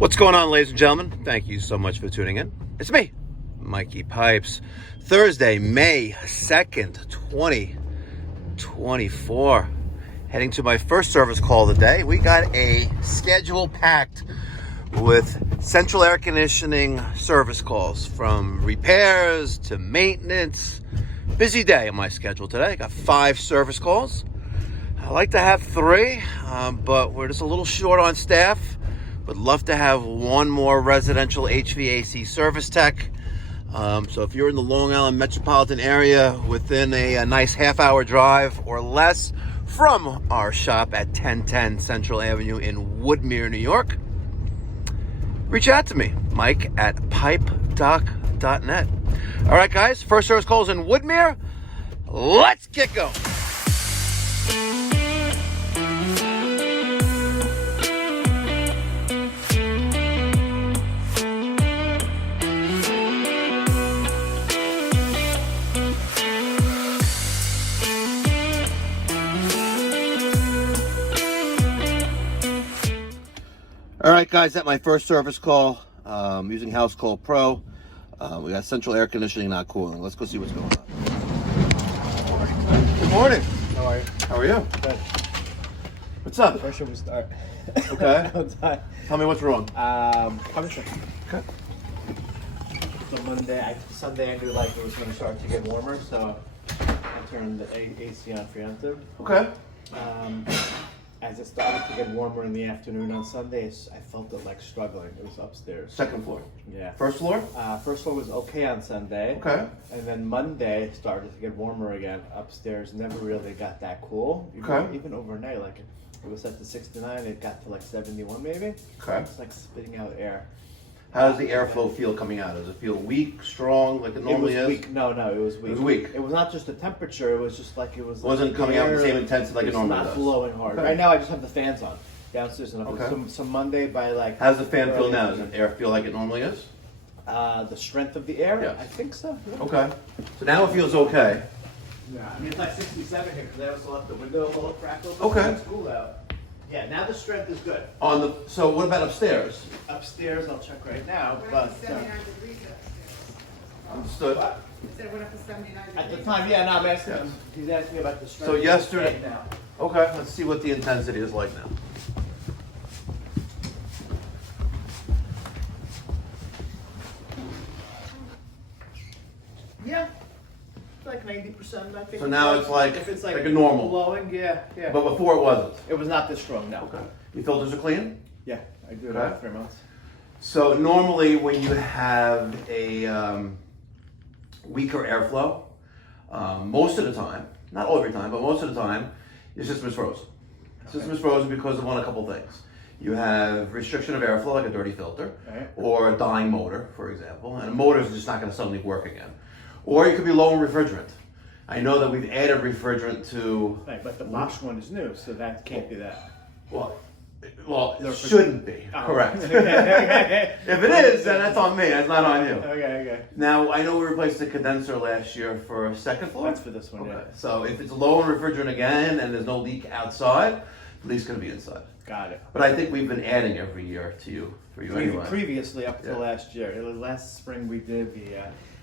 What's going on, ladies and gentlemen? Thank you so much for tuning in. It's me, Mikey Pipes. Thursday, May 2nd, 2024. Heading to my first service call of the day. We got a schedule packed with central air conditioning service calls, from repairs to maintenance. Busy day on my schedule today. Got 5 service calls. I like to have 3, but we're just a little short on staff. Would love to have one more residential HVAC service tech. So if you're in the Long Island metropolitan area within a nice half-hour drive or less from our shop at 1010 Central Avenue in Woodmere, New York, reach out to me, Mike at pipedoc.net. All right, guys, first service calls in Woodmere. Let's get going. All right, guys, at my first service call, using House Call Pro. We got central air conditioning, not cooling. Let's go see what's going on. Good morning. How are you? How are you? Good. What's up? Pressure will start. Okay. Outside. Tell me what's wrong. Condenser. Okay. So Sunday I knew like it was going to start to get warmer, so I turned the AC on preemptive. Okay. As it started to get warmer in the afternoon on Sundays, I felt it like struggling. It was upstairs. Second floor. Yeah. First floor? First floor was okay on Sunday. Okay. And then Monday started to get warmer again. Upstairs never really got that cool. Even overnight, like it was set to 69, it got to like 71 maybe. Okay. It's like spitting out air. How does the airflow feel coming out? Does it feel weak, strong, like it normally is? Weak. No, it was weak. It was weak. It was not just the temperature, it was just like it was. Wasn't coming out with the same intensity like it normally does. It's not blowing hard. Okay. Right now I just have the fans on downstairs and up. Okay. So Monday by like. How does the fan feel now? Does the air feel like it normally is? The strength of the air? Yes. I think so. Yeah. Okay. So now it feels okay. Yeah, I mean it's like 67 here because I also left the window a little crack open. Okay. It's cool out. Yeah, now the strength is good. So what about upstairs? Upstairs, I'll check right now. Went But up to 79 degrees upstairs. Understood. what? He said it went up to 79 degrees. At the time, yeah, no, I'm asking Yes. him. He's asking me about the strength. So yesterday- Okay, now. Okay, let's see what the intensity is like now. Yeah, like 90%. I think. So now it's like- if it's like a normal. blowing, yeah. But before it wasn't. It was not this strong. No. Okay. Your filters are clean? Yeah, I do it Okay. every 3 months. So normally when you have a weaker airflow, most of the time, not every time, but most of the time, your system is frozen. The system is frozen because of a couple things. You have restriction of airflow, like a dirty filter, Right. or a dying motor, for example, and a motor is just not going to suddenly work again. Or you could be low in refrigerant. I know that we've added refrigerant to, Right, but the Bosch one is new, so that can't be that. well, it shouldn't be, Oh. correct. Okay. If it is, then that's on me, that's not on you. Okay. Now, I know we replaced the condenser last year for a second floor. That's for this one, Okay. yeah. So if it's low in refrigerant again and there's no leak outside, the leak's going to be inside. Got it. But I think we've been adding every year for you anyway. Previously, up to Yeah. last year, it was last spring we did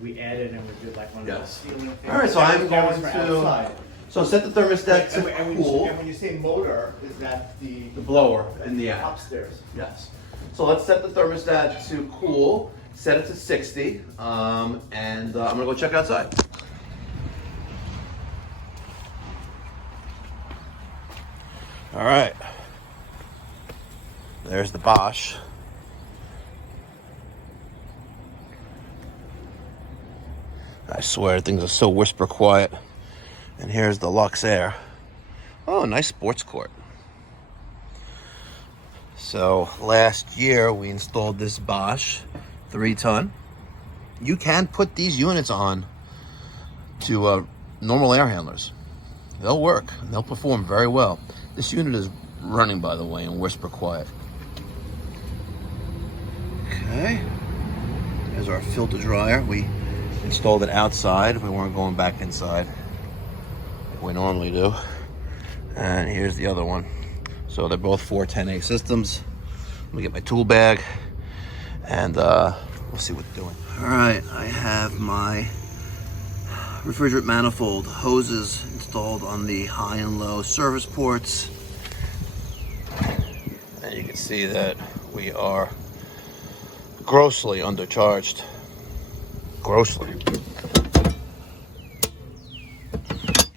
we added and we did like one of those Yes. ceiling things. All right, so I'm That was going for to outside. So set the thermostat And to when cool. you say motor, is that the Blower in the attic. upstairs? Yes. So let's set the thermostat to cool. Set it to 60, and I'm gonna go check outside. All right. There's the Bosch. I swear things are so whisper quiet. And here's the Lux Air. Oh, nice sports court. So last year we installed this Bosch 3-ton. You can put these units on to normal air handlers. They'll work. They'll perform very well. This unit is running, by the way, in whisper quiet. Okay. There's our filter dryer. We installed it outside. We weren't going back inside like we normally do. And here's the other one. So they're both 410A systems. Let me get my tool bag, and we'll see what they're doing. All right, I have my refrigerant manifold hoses installed on the high and low service ports. And you can see that we are grossly undercharged. Grossly.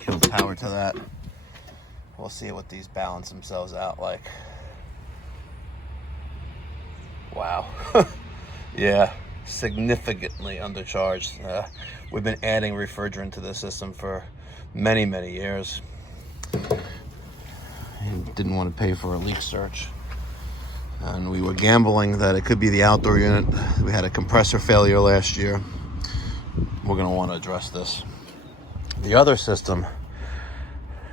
Give power to that. We'll see what these balance themselves out like. Wow. Yeah, significantly undercharged. We've been adding refrigerant to the system for many, many years. And didn't want to pay for a leak search. And we were gambling that it could be the outdoor unit. We had a compressor failure last year. We're going to want to address this. The other system,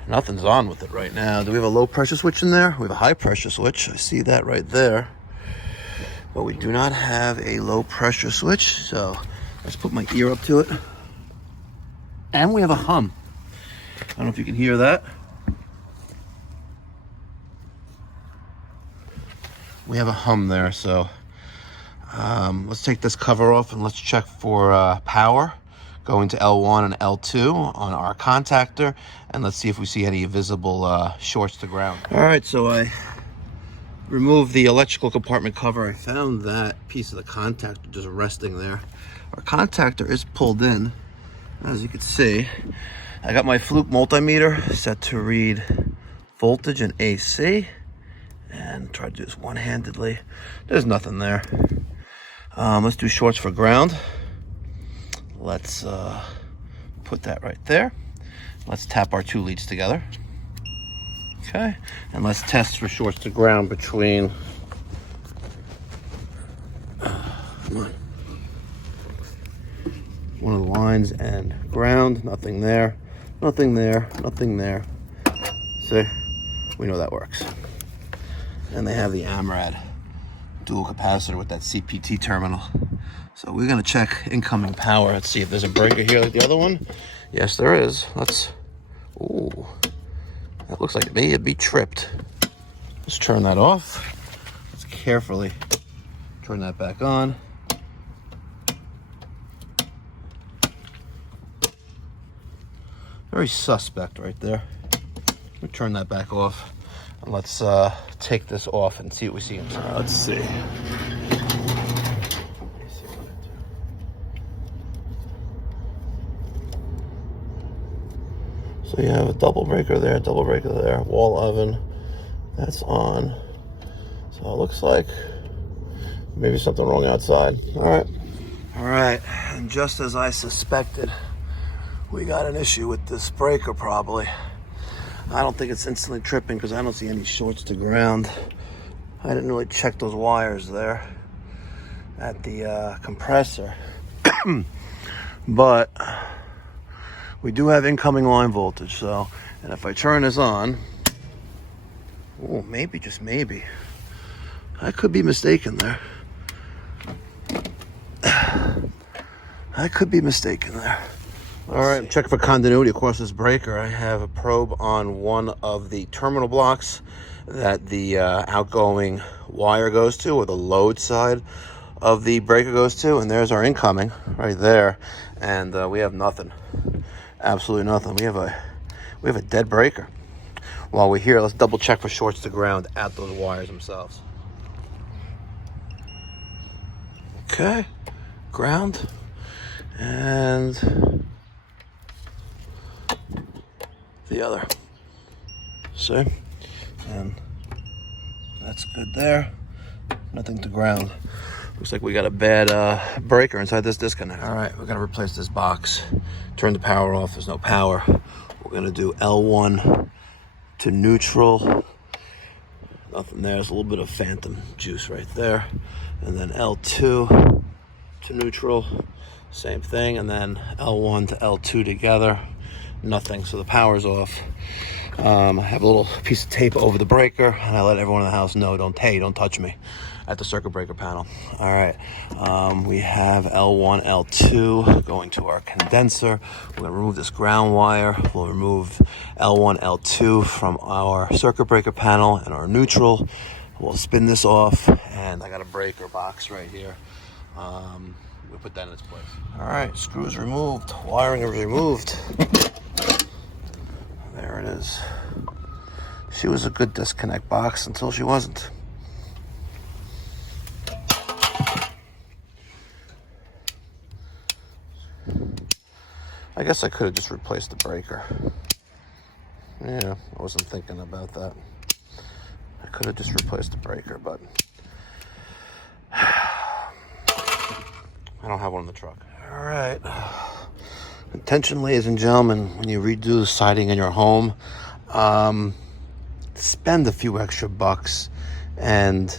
nothing's on with it right now. Do we have a low pressure switch in there? We have a high pressure switch. I see that right there. But we do not have a low pressure switch. So let's put my ear up to it. And we have a hum. I don't know if you can hear that. We have a hum there, so let's take this cover off and let's check for power going to L1 and L2 on our contactor, and let's see if we see any visible shorts to ground. All right, so I removed the electrical compartment cover. I found that piece of the contactor just resting there. Our contactor is pulled in, as you can see. I got my Fluke multimeter set to read voltage and AC. And try to do this one-handedly. There's nothing there. Let's do shorts for ground. Let's put that right there. Let's tap our 2 leads together. Okay, and let's test for shorts to ground between come on. One of the lines and ground. Nothing there, nothing there, nothing there. See, we know that works. And they have the AMRAD dual capacitor with that CPT terminal. So we're gonna check incoming power. Let's see if there's a breaker here like the other one. Yes, there is. Ooh, that looks like it may be tripped. Let's turn that off. Let's carefully turn that back on. Very suspect right there. Let me turn that back off. And let's take this off and see what we see inside. Let's see. So you have a double breaker there, wall oven. That's on. So it looks like maybe something wrong outside. All right, and just as I suspected, we got an issue with this breaker probably. I don't think it's instantly tripping because I don't see any shorts to ground. I didn't really check those wires there at the compressor. But we do have incoming line voltage, so, and if I turn this on, oh, maybe, just maybe, I could be mistaken there. I could be mistaken there. All right, check for continuity across this breaker. I have a probe on one of the terminal blocks that the outgoing wire goes to, or the load side of the breaker goes to, and there's our incoming right there, and we have nothing, absolutely nothing. We have a dead breaker. While we're here, let's double check for shorts to ground at those wires themselves. Okay, ground, and the other. See? And that's good there. Nothing to ground. Looks like we got a bad breaker inside this disconnect. All right, we're gonna replace this box. Turn the power off, there's no power. We're gonna do L1 to neutral. Nothing there, there's a little bit of phantom juice right there. And then L2 to neutral, same thing. And then L1 to L2 together. Nothing, so the power's off. I have a little piece of tape over the breaker, and I let everyone in the house know, don't touch me at the circuit breaker panel. All right, we have L1, L2 going to our condenser. We're gonna remove this ground wire. We'll remove L1, L2 from our circuit breaker panel and our neutral. We'll spin this off, and I got a breaker box right here. We'll put that in its place. All right, screws removed, wiring is removed. There it is. She was a good disconnect box until she wasn't. I guess I could have just replaced the breaker. Yeah, I wasn't thinking about that. I could have just replaced the breaker, but I don't have one in the truck. All right. Attention, ladies and gentlemen, when you redo the siding in your home, spend a few extra bucks and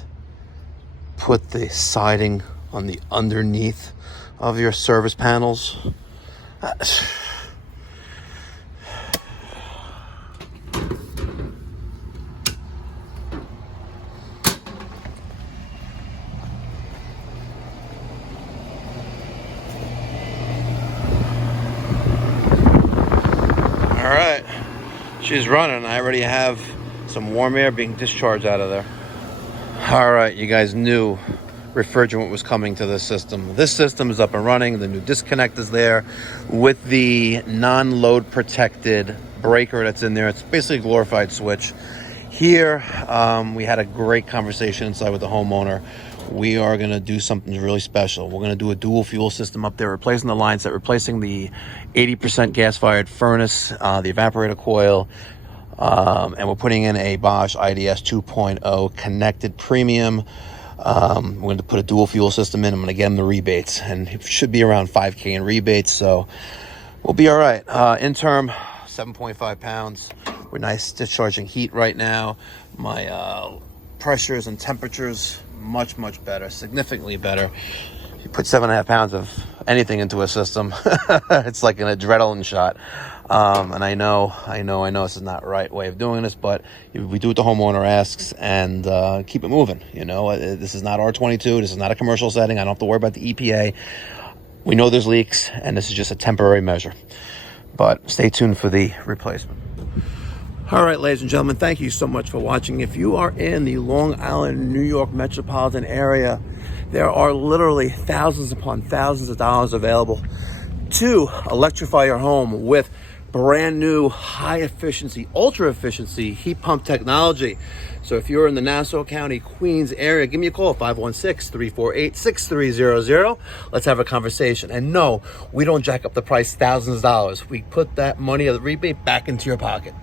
put the siding on the underneath of your service panels. All right, she's running. I already have some warm air being discharged out of there. All right, you guys knew refrigerant was coming to this system. This system is up and running. The new disconnect is there with the non-load protected breaker that's in there. It's basically a glorified switch. Here, we had a great conversation inside with the homeowner. We are going to do something really special. We're going to do a dual fuel system up there, replacing the line set, replacing the 80% gas-fired furnace, the evaporator coil, and we're putting in a Bosch IDS 2.0 connected premium. We're going to put a dual fuel system in. I'm going to get them the rebates, and it should be around $5K in rebates, so we'll be all right. In term, 7.5 pounds. We're nice discharging heat right now. My pressures and temperatures much better, significantly better. If you put 7.5 pounds of anything into a system, it's like an adrenaline shot. And I know this is not the right way of doing this, but we do what the homeowner asks and keep it moving. You know, this is not R22. This is not a commercial setting. I don't have to worry about the EPA. We know there's leaks, and this is just a temporary measure. But stay tuned for the replacement. All right, ladies and gentlemen, thank you so much for watching. If you are in the Long Island, New York metropolitan area, there are literally thousands upon thousands of dollars available to electrify your home with brand new high efficiency, ultra efficiency heat pump technology. So if you're in the Nassau County, Queens area, give me a call, 516-348-6300. Let's have a conversation. And no, we don't jack up the price thousands of dollars. We put that money of the rebate back into your pocket.